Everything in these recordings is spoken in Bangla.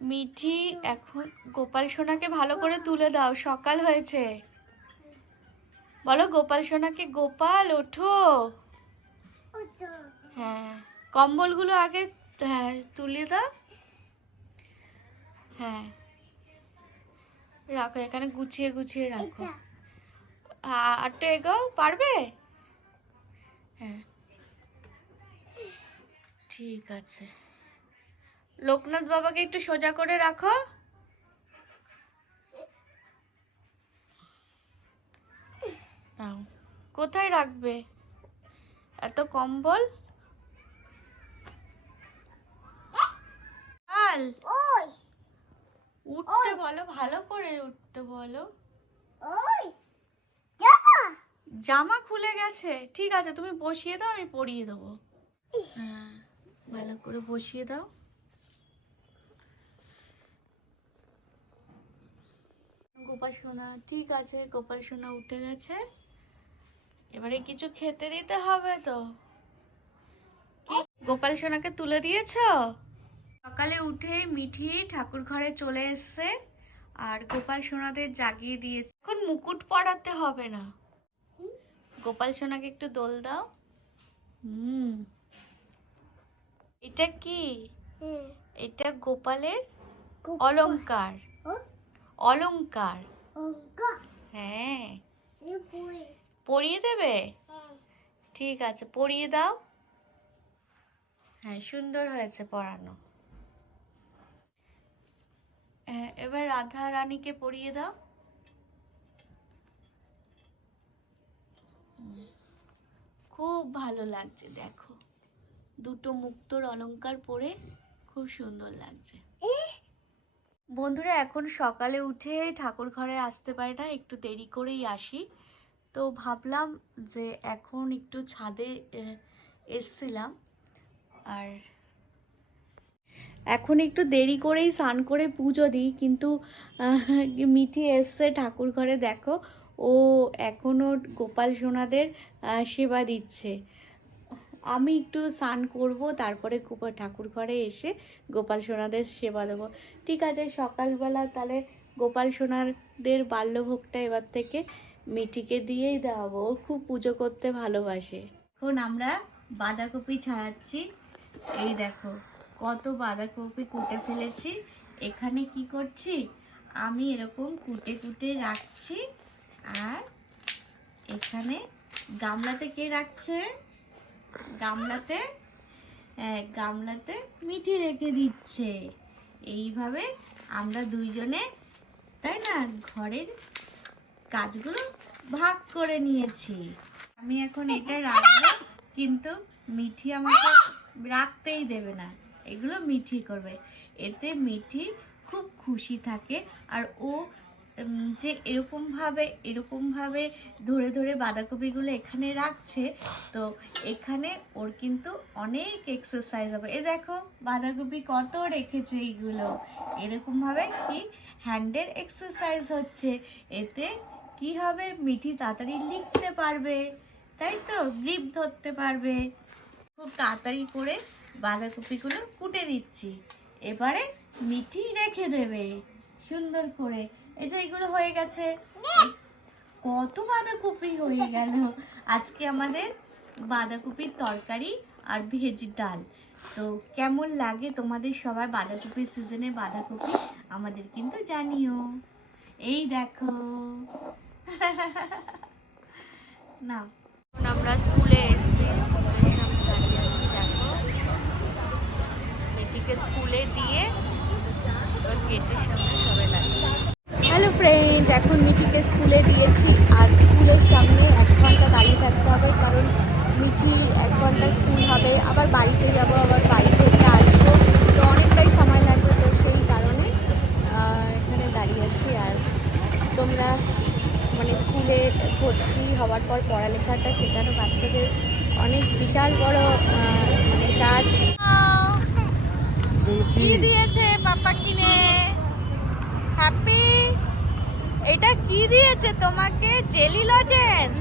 মিঠি এখন গোপাল সোনাকে ভালো করে তুলে দাও সকাল হয়েছে। বলো গোপাল সোনাকে গোপাল ওঠো। হ্যাঁ কম্বলগুলো আগে হ্যাঁ তুলে দাও। হ্যাঁ। রাখো এখানে গুছিয়ে গুছিয়ে রাখো। আ- আরটু এগোও পারবে? হ্যাঁ। ঠিক আছে। লোকনাথ বাবাকে একটু সোজা করে রাখো। কোথায় রাখবে? এত কম্বল? উঠতে বলো ভালো করে উঠতে বলো। জামা। খুলে গেছে। ঠিক আছে তুমি বসিয়ে দাও আমি পরিয়ে দেবো। হ্যাঁ ভালো করে বসিয়ে দাও। গোপাল ঠিক আছে গোপালসনা উঠে গেছে। এবারে কিছু খেতে দিতে হবে তো। কি? গোপাল সোনাকে তুলে দিয়েছ? সকালে উঠে মিঠি ঠাকুর ঘরে চলে এসছে আর গোপাল সোনাদের জাগিয়ে দিয়েছে। এখন মুকুট পরাতে হবে না। গোপাল সোনাকে একটু দোল দাও। হুম। এটা কি? এটা গোপালের অলংকার। অলংকার। হ্যাঁ। পরিয়ে দেবে? ঠিক আছে পরিয়ে দাও। হ্যাঁ সুন্দর হয়েছে পরানো হ্যাঁ, এবার রাধা রানীকে পরিয়ে দাও। খুব ভালো লাগছে দেখো। দুটো মুক্তোর অলংকার পরে খুব সুন্দর লাগছে। বন্ধুরা, এখন সকালে উঠে ঠাকুর ঘরে আসতে পারি না, একটু দেরি করেই আসি। তো ভাবলাম যে এখন একটু ছাদে এসছিলাম। আর এখন একটু দেরি করেই স্নান করে পুজো দিই, কিন্তু মিঠি এসছে ঠাকুর ঘরে, দেখো। ও এখনও গোপাল সোনাদের সেবা দিচ্ছে। আমি একটু স্নান করব, তারপরে গোপাল ঠাকুর ঘরে এসে গোপাল সোনাদের সেবা দেবো। ঠিক আছে, সকালবেলা তাহলে গোপাল সোনাদের বাল্যভোগটা এবার থেকে মিটিকে দিয়েই দেওয়াবো। ও খুব পুজো করতে ভালোবাসে। এখন আমরা বাঁধাকপি ছাড়াচ্ছি। এই দেখো, কত বাঁধাকপি কুটে ফেলেছি। এখানে কি করছি? আমি এরকম কুটে কুটে রাখছি। আর এখানে গামলাতে কে রাখছে? গামলাতে গামলাতে মিঠি রেখে দিচ্ছে। এইভাবে আমরা দুইজনে, তাই না, ঘরের কাজগুলো ভাগ করে নিয়েছি। আমি এখন এটা রাখব, কিন্তু মিঠি আমাকে রাখতেই দেবে না। এগুলো মিঠি করবে। এতে মিঠি খুব খুশি থাকে আর ও যে এরকমভাবে এরকমভাবে ধরে ধরে বাঁধাকপিগুলো এখানে রাখছে, তো এখানে ওর কিন্তু অনেক এক্সারসাইজ হবে। এ দেখো, বাঁধাকপি কত রেখেছে এইগুলো। এরকমভাবে কি হ্যান্ডের এক্সারসাইজ হচ্ছে। এতে কি হবে? মিঠি তাড়াতাড়ি লিখতে পারবে, তাই তো? গ্রিপ ধরতে পারবে। খুব তাড়াতাড়ি করে বাঁধাকপিগুলো কুটে দিচ্ছি এবারে মিঠি রেখে দেবে। সুন্দর করে। এই যে এইগুলো হয়ে গেছে। কত বাঁধাকপি হয়ে গেল। আজকে আমাদের বাঁধাকপির তরকারি আর ভেজ ডাল। তো কেমন লাগে তোমাদের সবাই বাঁধাকপির সিজনে বাঁধাকপি? আমাদের কিন্তু জানিও। এই দেখো। না। আমরা স্কুলে এসেছি। স্কুলের সামনে দাঁড়িয়ে আছি, দেখো। মেয়েটিকে স্কুলে দিয়ে হ্যালো ফ্রেন্ড এখন মিঠিকে স্কুলে দিয়েছি। আর স্কুলের সামনে এক ঘণ্টা দাঁড়িয়ে থাকতে হবে, কারণ মিঠি এক ঘণ্টা স্কুল হবে, আবার বাড়িতে যাব, আবার বাড়ি থেকে আসব। তো অনেকটাই সময় লাগবে তো সেই কারণে এখানে দাঁড়িয়ে আছি। আর তোমরা মানে স্কুলে ভর্তি হওয়ার পর পড়ালেখাটা শেখানো বাচ্চাদের অনেক বিশাল বড় আহ, মানে কাজ কি দিয়েছে পাপা কিনে? হ্যাপি এটা কি দিয়েছে তোমাকে? জেলি লজেন্স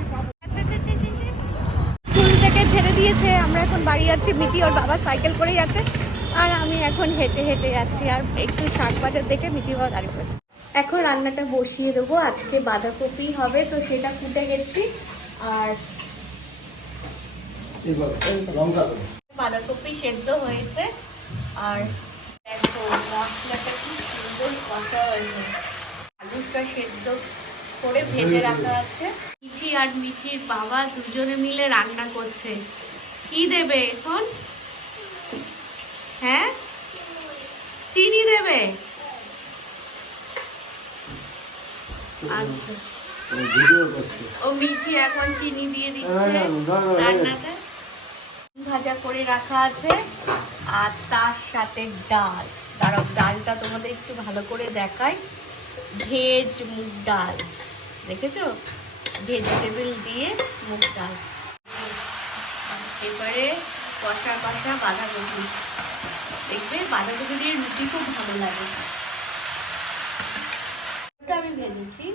স্কুল থেকে ছেড়ে দিয়েছে। আমরা এখন বাড়ি যাচ্ছি মিটি ওর বাবা সাইকেল করেই যাচ্ছে আর আমি এখন হেঁটে হেঁটে যাচ্ছি। আর একটু শাক বাজার দেখে মিটি ভাত দাঁড়িয়ে পড়ছি এখন রান্নাটা বসিয়ে দেবো। আজকে বাঁধাকপি হবে তো সেটা ফুটে গেছি। আর বাঁধাকপি সেদ্ধ হয়েছে। আর দেখো মশলাটা কি সুন্দর কষা হয়েছে। আলুটা সেদ্ধ করে ভেজে রাখা আছে। মিঠি আর মিঠির বাবা দুজনে মিলে রান্না করছে। কি দেবে এখন? হ্যাঁ? চিনি দেবে? আচ্ছা। ও মিঠি এখন চিনি দিয়ে দিচ্ছে হ্যাঁ, হ্যাঁ, দাও। রান্নাতে করে রাখা আছে। আর তার সাথে ডাল। দাঁড়াও, ডালটা তোমাদের একটু ভালো করে দেখাই। ভেজ মুগ ডাল। দেখেছ? ভেজিটেবল দিয়ে মুগ ডাল। এবারে কষা কষা বাঁধাকপি। দেখবে বাঁধাকপি দিয়ে রুটি খুব ভালো লাগে। আমি ভেজেছি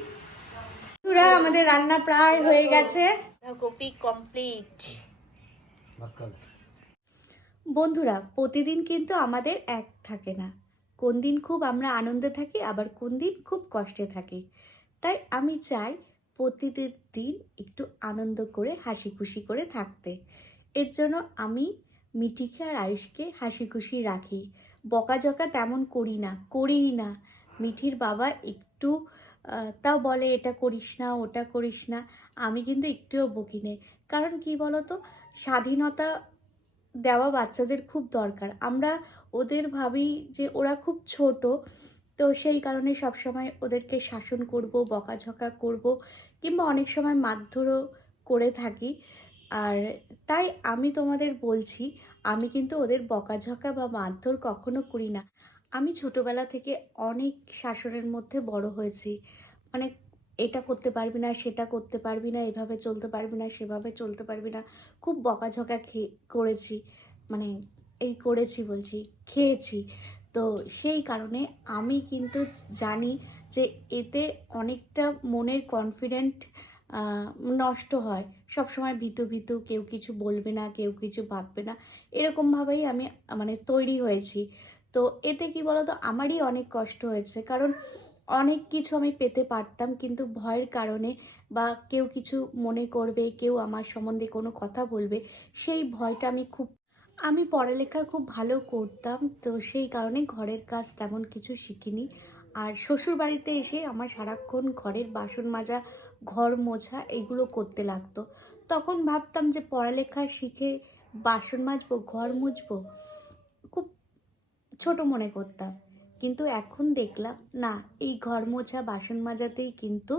আমাদের রান্না প্রায় হয়ে গেছে। কপি কমপ্লিট। বন্ধুরা, প্রতিদিন কিন্তু আমাদের এক থাকে না। কোন দিন খুব আমরা আনন্দে থাকি, আবার কোন দিন খুব কষ্টে থাকি। তাই আমি চাই প্রতিদিন দিন একটু আনন্দ করে হাসি খুশি করে থাকতে। এর জন্য আমি মিটিকে আর আয়ুষকে হাসি খুশি রাখি। বকাঝকা তেমন করি না, করিই না। মিঠির বাবা একটু তাও বলে, এটা করিস না, ওটা করিস না। আমি কিন্তু একটুও বকি নে কারণ কি বলতো? স্বাধীনতা দেওয়া বাচ্চাদের খুব দরকার। আমরা ওদের ভাবি যে ওরা খুব ছোট, তো সেই কারণে সবসময় ওদেরকে শাসন করব, বকাঝকা করব কিংবা অনেক সময় মারধরও করে থাকি। আর তাই আমি তোমাদের বলছি, আমি কিন্তু ওদের বকাঝকা বা মারধর কখনো করি না। আমি ছোটবেলা থেকে অনেক শাসনের মধ্যে বড় হয়েছি। মানে এটা করতে পারবি না, সেটা করতে পারবি না, এভাবে চলতে পারবি না, সেভাবে চলতে পারবি না। খুব বকাঝকা খেয়ে করেছি মানে এই করেছি বলছি, খেয়েছি। তো সেই কারণে আমি কিন্তু জানি যে এতে অনেকটা মনের কনফিডেন্ট নষ্ট হয়। সবসময় ভীতু ভীতু, কেউ কিছু বলবে না, কেউ কিছু ভাববে না। এরকমভাবেই আমি মানে তৈরি হয়েছি। তো এতে কি বলতো? আমারই অনেক কষ্ট হয়েছে। কারণ অনেক কিছু আমি পেতে পারতাম, কিন্তু ভয়ের কারণে বা কেউ কিছু মনে করবে, কেউ আমার সম্বন্ধে কোনো কথা বলবে, সেই ভয়টা আমি খুব, আমি পড়ালেখা খুব ভালো করতাম, তো সেই কারণে ঘরের কাজ তেমন কিছু শিখিনি। আর শ্বশুর বাড়িতে এসে আমার সারাক্ষণ ঘরের বাসন মাজা, ঘর মোছা এগুলো করতে লাগতো। তখন ভাবতাম যে পড়ালেখা শিখে বাসন মাজবো, ঘর মুছবো, খুব ছোট মনে করতাম। কিন্তু এখন দেখলাম, না, এই ঘর মোছা বাসন মাজাতেই কিন্তু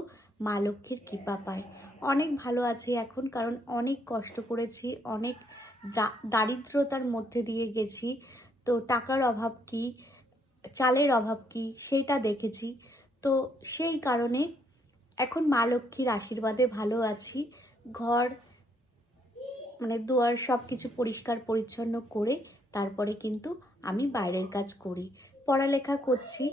মা লক্ষ্মীর কৃপা পায়। অনেক ভালো আছি এখন কারণ অনেক কষ্ট করেছি, অনেক দারিদ্রতার মধ্যে দিয়ে গেছি। তো টাকার অভাব কি, চালের অভাব কি, সেইটা দেখেছি। তো সেই কারণে এখন মা লক্ষ্মীর আশীর্বাদে ভালো আছি। ঘর মানে দুয়ার সব কিছু পরিষ্কার পরিচ্ছন্ন করে তারপরে কিন্তু আমি বাইরের কাজ করি। পড়ালেখা করছি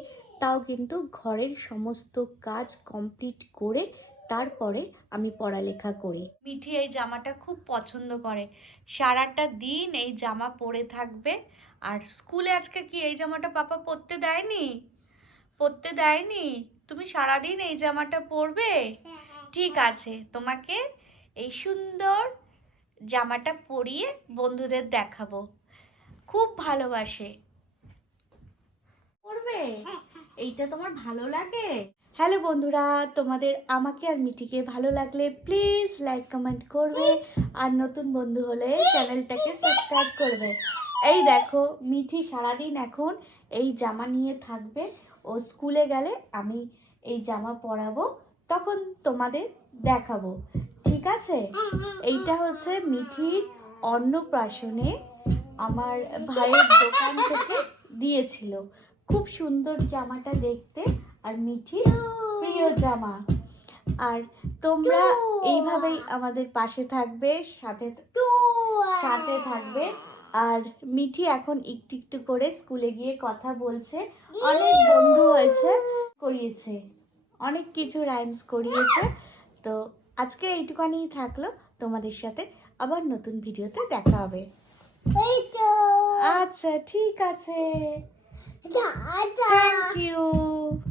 তাও কিন্তু ঘরের সমস্ত কাজ কমপ্লিট করে তারপরে আমি পড়ালেখা করি। মিঠি এই জামাটা খুব পছন্দ করে। সারাটা দিন এই জামা পরে থাকবে। আর স্কুলে আজকে কি এই জামাটা পাপা পরতে দেয়নি? পরতে দেয়নি? তুমি সারাদিন এই জামাটা পরবে? ঠিক আছে তোমাকে এই সুন্দর জামাটা পরিয়ে বন্ধুদের দেখাবো। খুব ভালোবাসে। পরবে এইটা তোমার ভালো লাগে? হ্যালো বন্ধুরা তোমাদের আমাকে আর মিটিকে ভালো লাগলে প্লিজ লাইক কমেন্ট করবে আর নতুন বন্ধু হলে চ্যানেলটাকে সাবস্ক্রাইব করবে। এই দেখো মিঠি সারাদিন এখন এই জামা নিয়ে থাকবে। ও স্কুলে গেলে আমি এই জামা পরাবো তখন তোমাদের দেখাবো। ঠিক আছে? এইটা হচ্ছে মিঠির অন্নপ্রাশনে আমার ভাইয়ের দোকান থেকে দিয়েছিল। খুব সুন্দর জামাটা দেখতে আর মিঠি প্রিয় জামা। আর তোমরা এইভাবেই আমাদের পাশে থাকবে সাথে সাথে থাকবে। আর মিঠি এখন একটু একটু করে স্কুলে গিয়ে কথা বলছে অনেক বন্ধু হয়েছে করিয়েছে অনেক কিছু রাইমস করিয়েছে। তো আজকে এইটুকানিই থাকল তোমাদের সাথে আবার নতুন ভিডিওতে দেখা হবে। আচ্ছা ঠিক আছে। Thank you.